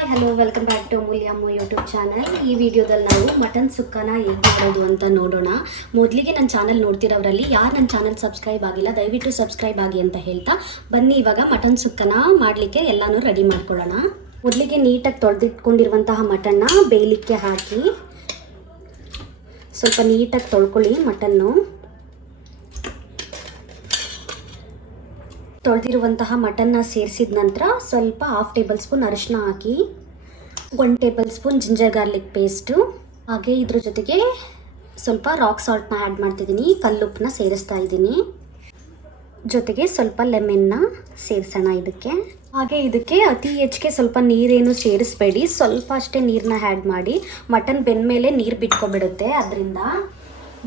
Hi hello welcome back to Amulyamma YouTube channel. ಈ ವಿಡಿಯೋದಲ್ಲಿ ನಾವು ಮಟನ್ ಸುಕ್ಕನ ಹೇಗೆ ಮಾಡೋದು ಅಂತ ನೋಡೋಣ. ಮೊದಲಿಗೆ ನನ್ನ ಚಾನಲ್ ನೋಡ್ತಿರೋರಲ್ಲಿ ಯಾರು ನನ್ನ ಚಾನಲ್ ಸಬ್ಸ್ಕ್ರೈಬ್ ಆಗಿಲ್ಲ ದಯವಿಟ್ಟು ಸಬ್ಸ್ಕ್ರೈಬ್ ಆಗಿ ಅಂತ ಹೇಳ್ತಾ ಬನ್ನಿ ಇವಾಗ ಮಟನ್ ಸುಕ್ಕನ ಮಾಡಲಿಕ್ಕೆ ಎಲ್ಲನೂ ರೆಡಿ ಮಾಡ್ಕೊಳ್ಳೋಣ. ಮೊದಲಿಗೆ ನೀಟಾಗಿ ತೊಳೆದಿಟ್ಕೊಂಡಿರುವಂತಹ ಮಟನ್ನ ಬೇಯಲಿಕ್ಕೆ ಹಾಕಿ ಸ್ವಲ್ಪ ನೀಟಾಗಿ ತೊಳ್ಕೊಳ್ಳಿ. ಮಟನ್ನು ತೊಳೆದಿರುವಂತಹ ಮಟನ್ನ ಸೇರಿಸಿದ ನಂತರ ಸ್ವಲ್ಪ 1/2 ಟೇಬಲ್ ಸ್ಪೂನ್ ಅರಿಶಿನ ಹಾಕಿ 1 table spoon ginger garlic paste, ಹಾಗೆ ಇದ್ರ ಜೊತೆಗೆ ಸ್ವಲ್ಪ ರಾಕ್ ಸಾಲ್ಟ್ನ ಆ್ಯಡ್ ಮಾಡ್ತಿದ್ದೀನಿ, ಕಲ್ಲುಪ್ಪನ್ನ ಸೇರಿಸ್ತಾ ಇದ್ದೀನಿ. ಜೊತೆಗೆ ಸ್ವಲ್ಪ ಲೆಮನ್ನ ಸೇರಿಸೋಣ ಇದಕ್ಕೆ. ಹಾಗೆ ಇದಕ್ಕೆ ಅತಿ ಹೆಚ್ಚಿಗೆ ಸ್ವಲ್ಪ ನೀರೇನು ಸೇರಿಸಬೇಡಿ, ಸ್ವಲ್ಪ ಅಷ್ಟೇ ನೀರನ್ನ ಆ್ಯಡ್ ಮಾಡಿ. ಮಟನ್ ಬೆಂದಮೇಲೆ ನೀರು ಬಿಟ್ಕೊಬಿಡುತ್ತೆ, ಅದರಿಂದ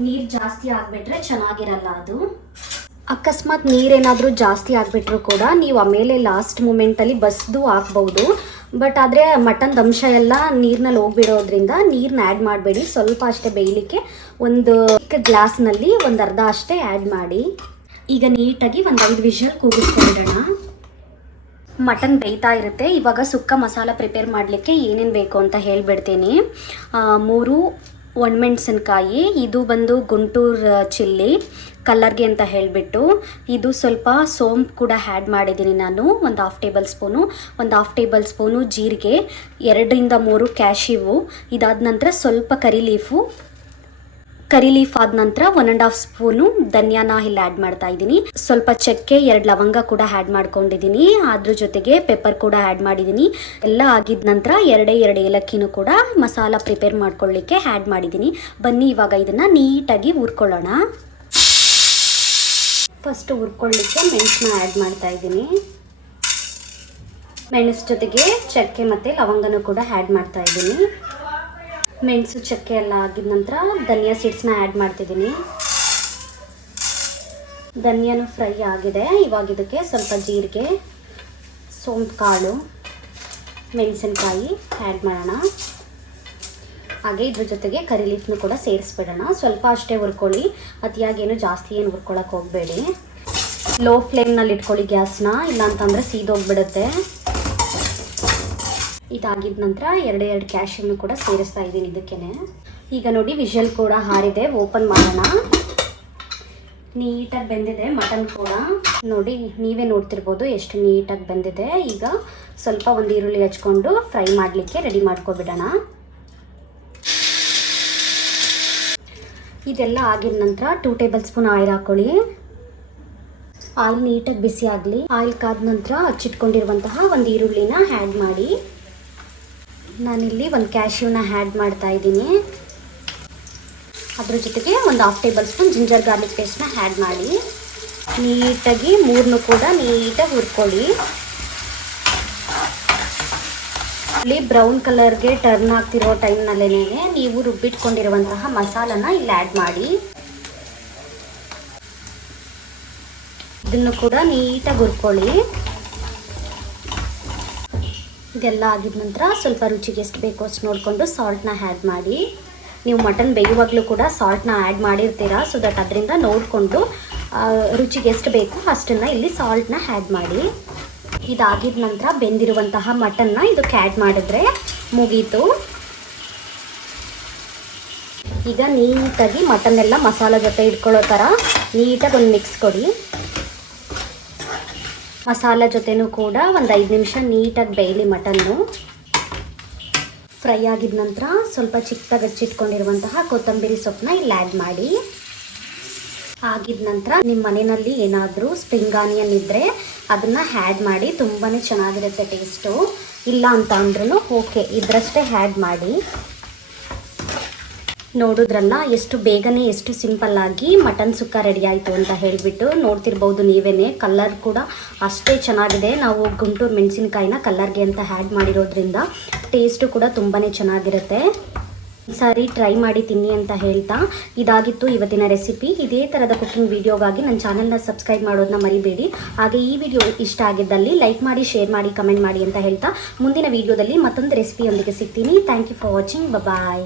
ನೀರು ಜಾಸ್ತಿ ಆಗಿಬಿಟ್ರೆ ಚೆನ್ನಾಗಿರಲ್ಲ ಅದು. ಅಕಸ್ಮಾತ್ ನೀರೇನಾದರೂ ಜಾಸ್ತಿ ಆಗಿಬಿಟ್ರೂ ಕೂಡ ನೀವು ಆಮೇಲೆ ಲಾಸ್ಟ್ ಮೂಮೆಂಟಲ್ಲಿ ಬಸ್ದು ಹಾಕ್ಬೋದು. ಬಟ್ ಆದರೆ ಮಟನ್ ಅಂಶ ಎಲ್ಲ ನೀರಿನಲ್ಲಿ ಹೋಗ್ಬಿಡೋದ್ರಿಂದ ನೀರನ್ನ ಆ್ಯಡ್ ಮಾಡಬೇಡಿ. ಸ್ವಲ್ಪ ಅಷ್ಟೇ ಬೇಯಲಿಕ್ಕೆ ಒಂದು ಗ್ಲಾಸ್ನಲ್ಲಿ ಒಂದು ಅರ್ಧ ಅಷ್ಟೇ ಆ್ಯಡ್ ಮಾಡಿ. ಈಗ ನೀಟಾಗಿ ಒಂದು 5 ವಿಷಲ್ ಕೂಗಿಸ್ಕೊಂಡಿಡೋಣ. ಮಟನ್ ಬೇಯ್ತಾ ಇರುತ್ತೆ. ಇವಾಗ ಸುಕ್ಕ ಮಸಾಲ ಪ್ರಿಪೇರ್ ಮಾಡಲಿಕ್ಕೆ ಏನೇನು ಬೇಕು ಅಂತ ಹೇಳಿಬಿಡ್ತೀನಿ. 3 ಒಣಮೆಣಸಿನ್ಕಾಯಿ, ಇದು ಬಂದು ಗುಂಟೂರು ಚಿಲ್ಲಿ ಕಲರ್ಗೆ ಅಂತ ಹೇಳಿಬಿಟ್ಟು, ಇದು ಸ್ವಲ್ಪ ಸೋಂಪು ಕೂಡ ಆ್ಯಡ್ ಮಾಡಿದ್ದೀನಿ ನಾನು, ಒಂದು 1/2 ಟೇಬಲ್ ಸ್ಪೂನು, ಒಂದು 1/2 ಟೇಬಲ್ ಸ್ಪೂನು ಜೀರಿಗೆ, 2 ರಿಂದ 3 ಕ್ಯಾಶಿವು, ಇದಾದ ನಂತರ ಸ್ವಲ್ಪ ಕರಿ ಲೀಫ್ ಆದ ನಂತರ 1.5 ಸ್ಪೂನು ಧನಿಯಾನ ಇಲ್ಲಿ ಆ್ಯಡ್ ಮಾಡ್ತಾ ಇದ್ದೀನಿ. ಸ್ವಲ್ಪ ಚಕ್ಕೆ, 2 ಲವಂಗ ಕೂಡ ಆ್ಯಡ್ ಮಾಡ್ಕೊಂಡಿದ್ದೀನಿ. ಅದ್ರ ಜೊತೆಗೆ ಪೆಪ್ಪರ್ ಕೂಡ ಆ್ಯಡ್ ಮಾಡಿದ್ದೀನಿ. ಎಲ್ಲ ಆಗಿದ ನಂತರ 2 ಏಲಕ್ಕಿನೂ ಕೂಡ ಮಸಾಲ ಪ್ರಿಪೇರ್ ಮಾಡ್ಕೊಳ್ಳಿಕ್ಕೆ ಆ್ಯಡ್ ಮಾಡಿದ್ದೀನಿ. ಬನ್ನಿ ಇವಾಗ ಇದನ್ನು ನೀಟಾಗಿ ಹುರ್ಕೊಳ್ಳೋಣ. ಫಸ್ಟ್ ಹುರ್ಕೊಳ್ಳಿಕ್ಕೆ ಮೆಣಸನ್ನ ಆ್ಯಡ್ ಮಾಡ್ತಾ ಇದ್ದೀನಿ. ಮೆಣಸು ಜೊತೆಗೆ ಚಕ್ಕೆ ಮತ್ತು ಲವಂಗನೂ ಕೂಡ ಆ್ಯಡ್ ಮಾಡ್ತಾ ಇದ್ದೀನಿ. ಮೆಣಸು ಚಕ್ಕೆ ಎಲ್ಲ ಆಗಿದ ನಂತರ ಧನಿಯಾ ಸೀಡ್ಸ್ನ ಆ್ಯಡ್ ಮಾಡ್ತಿದ್ದೀನಿ. ಧನಿಯಾನು ಫ್ರೈ ಆಗಿದೆ. ಇವಾಗ ಇದಕ್ಕೆ ಸ್ವಲ್ಪ ಜೀರಿಗೆ, ಸೋಂಪು ಕಾಳು, ಮೆಣಸಿನ್ಕಾಯಿ ಆ್ಯಡ್ ಮಾಡೋಣ. ಹಾಗೆ ಇದ್ರ ಜೊತೆಗೆ ಕರಿ ಲೀಫ್ನು ಕೂಡ ಸೇರಿಸ್ಬಿಡೋಣ. ಸ್ವಲ್ಪ ಅಷ್ಟೇ ಹುರ್ಕೊಳ್ಳಿ, ಅತಿಯಾಗೇನು ಜಾಸ್ತಿ ಏನು ಹುರ್ಕೊಳ್ಳೋಕೆ ಹೋಗಬೇಡಿ. ಲೋ ಫ್ಲೇಮ್ನಲ್ಲಿ ಇಟ್ಕೊಳ್ಳಿ ಗ್ಯಾಸ್ನ, ಇಲ್ಲಾಂತಂದರೆ ಸೀದೋಗ್ಬಿಡುತ್ತೆ. ಇದಾಗಿದ ನಂತರ 2 ಕ್ಯಾಶನ್ನು ಕೂಡ ಸೇರಿಸ್ತಾ ಇದ್ದೀನಿ ಇದಕ್ಕೆ. ಈಗ ನೋಡಿ ವಿಷಲ್ ಕೂಡ ಹಾರಿದೆ, ಓಪನ್ ಮಾಡೋಣ. ನೀಟಾಗಿ ಬೆಂದಿದೆ ಮಟನ್ ಕೂಡ, ನೋಡಿ ನೀವೇ ನೋಡ್ತಿರ್ಬೋದು ಎಷ್ಟು ನೀಟಾಗಿ ಬೆಂದಿದೆ. ಈಗ ಸ್ವಲ್ಪ ಒಂದು ಈರುಳ್ಳಿ ಹಚ್ಕೊಂಡು ಫ್ರೈ ಮಾಡಲಿಕ್ಕೆ ರೆಡಿ ಮಾಡ್ಕೊಬಿಡೋಣ. ಇದೆಲ್ಲ ಆಗಿದ ನಂತರ 2 ಟೇಬಲ್ ಸ್ಪೂನ್ ಆಯಿಲ್ ಹಾಕ್ಕೊಳ್ಳಿ. ಆಯಿಲ್ ನೀಟಾಗಿ ಬಿಸಿ ಆಗಲಿ. ಆಯಿಲ್ ಕಾದ ನಂತರ ಹಚ್ಚಿಟ್ಕೊಂಡಿರುವಂತಹ ಒಂದು ಈರುಳ್ಳಿನ ಆ್ಯಡ್ ಮಾಡಿ. ನಾನಿಲ್ಲಿ ಒಂದು ಕ್ಯಾಶ್ಯೂನ ಆ್ಯಡ್ ಮಾಡ್ತಾ ಇದ್ದೀನಿ. ಅದ್ರ ಜೊತೆಗೆ ಒಂದು 1/2 ಟೇಬಲ್ ಸ್ಪೂನ್ ಜಿಂಜರ್ ಗಾರ್ಲಿಕ್ ಪೇಸ್ಟ್ನ ಆ್ಯಡ್ ಮಾಡಿ ನೀಟಾಗಿ 3 ಕೂಡ ನೀಟಾಗಿ ಹುರ್ಕೊಳ್ಳಿ. ಇಲ್ಲಿ ಬ್ರೌನ್ ಕಲರ್ಗೆ ಟರ್ನ್ ಆಗ್ತಿರೋ ಟೈಮ್ನಲ್ಲೇ ನೀವು ರುಬ್ಬಿಟ್ಕೊಂಡಿರುವಂತಹ ಮಸಾಲನ ಇಲ್ಲಿ ಆ್ಯಡ್ ಮಾಡಿ. ಇದನ್ನು ಕೂಡ ನೀಟಾಗಿ ಹುರ್ಕೊಳ್ಳಿ. ಇದೆಲ್ಲ ಆಗಿದ ನಂತರ ಸ್ವಲ್ಪ ರುಚಿಗೆ ಎಷ್ಟು ಬೇಕೋ ಅಷ್ಟು ನೋಡಿಕೊಂಡು ಸಾಲ್ಟ್ನ ಆ್ಯಡ್ ಮಾಡಿ. ನೀವು ಮಟನ್ ಬೇಯುವಾಗಲೂ ಕೂಡ ಸಾಲ್ಟ್ನ ಆ್ಯಡ್ ಮಾಡಿರ್ತೀರಾ, ಸೊ ದಟ್ ಅದರಿಂದ ನೋಡಿಕೊಂಡು ರುಚಿಗೆ ಎಷ್ಟು ಬೇಕೋ ಅಷ್ಟನ್ನು ಇಲ್ಲಿ ಸಾಲ್ಟ್ನ ಆ್ಯಡ್ ಮಾಡಿ. ಇದಾಗಿದ ನಂತರ ಬೆಂದಿರುವಂತಹ ಮಟನ್ನ ಇದಕ್ಕೆ ಆ್ಯಡ್ ಮಾಡಿದ್ರೆ ಮುಗೀತು. ಈಗ ನೀಟಾಗಿ ಮಟನ್ನೆಲ್ಲ ಮಸಾಲ ಜೊತೆ ಇಟ್ಕೊಳ್ಳೋ ಥರ ನೀಟಾಗಿ ಒಂದು ಮಿಕ್ಸ್ ಕೊಡಿ. ಮಸಾಲ ಜೊತೆನೂ ಕೂಡ ಒಂದು 5 ನಿಮಿಷ ನೀಟಾಗಿ ಬೇಯಲಿ ಮಟನ್ನು. ಫ್ರೈ ಆಗಿದ ನಂತರ ಸ್ವಲ್ಪ ಚಿಕ್ಕದಾಗಿ ಹಚ್ಚಿಟ್ಕೊಂಡಿರುವಂತಹ ಕೊತ್ತಂಬರಿ ಸೊಪ್ಪನ್ನ ಇಲ್ಲಿ ಆ್ಯಡ್ ಮಾಡಿ. ಆಗಿದ ನಂತರ ನಿಮ್ಮ ಮನೆಯಲ್ಲಿ ಏನಾದರೂ ಸ್ಪ್ರಿಂಗ್ ಆನಿಯನ್ ಇದ್ದರೆ ಅದನ್ನು ಆ್ಯಡ್ ಮಾಡಿ, ತುಂಬಾ ಚೆನ್ನಾಗಿರುತ್ತೆ ಟೇಸ್ಟು. ಇಲ್ಲ ಅಂತ ಅಂದ್ರೂ ಓಕೆ, ಇದರಷ್ಟೇ ಆ್ಯಡ್ ಮಾಡಿ. ನೋಡಿದ್ರಲ್ಲ ಎಷ್ಟು ಬೇಗನೆ ಎಷ್ಟು ಸಿಂಪಲ್ಲಾಗಿ ಮಟನ್ ಸುಕ್ಕ ರೆಡಿ ಆಯಿತು ಅಂತ ಹೇಳಿಬಿಟ್ಟು. ನೋಡ್ತಿರ್ಬೋದು ನೀವೇ, ಕಲರ್ ಕೂಡ ಅಷ್ಟೇ ಚೆನ್ನಾಗಿದೆ. ನಾವು ಗುಂಟೂರು ಮೆಣಸಿನ್ಕಾಯಿನ ಕಲರ್ಗೆ ಅಂತ ಆ್ಯಡ್ ಮಾಡಿರೋದ್ರಿಂದ ಟೇಸ್ಟು ಕೂಡ ತುಂಬಾ ಚೆನ್ನಾಗಿರುತ್ತೆ. ಈ ಸಾರಿ ಟ್ರೈ ಮಾಡಿ ತಿನ್ನಿ ಅಂತ ಹೇಳ್ತಾ ಇದಾಗಿತ್ತು ಇವತ್ತಿನ ರೆಸಿಪಿ. ಇದೇ ಥರದ ಕುಕಿಂಗ್ ವಿಡಿಯೋಗಾಗಿ ನನ್ನ ಚಾನಲ್ನ ಸಬ್ಸ್ಕ್ರೈಬ್ ಮಾಡೋದನ್ನ ಮರಿಬೇಡಿ. ಹಾಗೆ ಈ ವಿಡಿಯೋ ಇಷ್ಟ ಆಗಿದ್ದಲ್ಲಿ ಲೈಕ್ ಮಾಡಿ, ಶೇರ್ ಮಾಡಿ, ಕಮೆಂಟ್ ಮಾಡಿ ಅಂತ ಹೇಳ್ತಾ ಮುಂದಿನ ವಿಡಿಯೋದಲ್ಲಿ ಮತ್ತೊಂದು ರೆಸಿಪಿಯೊಂದಿಗೆ ಸಿಗ್ತೀನಿ. Thank you for watching. Bye.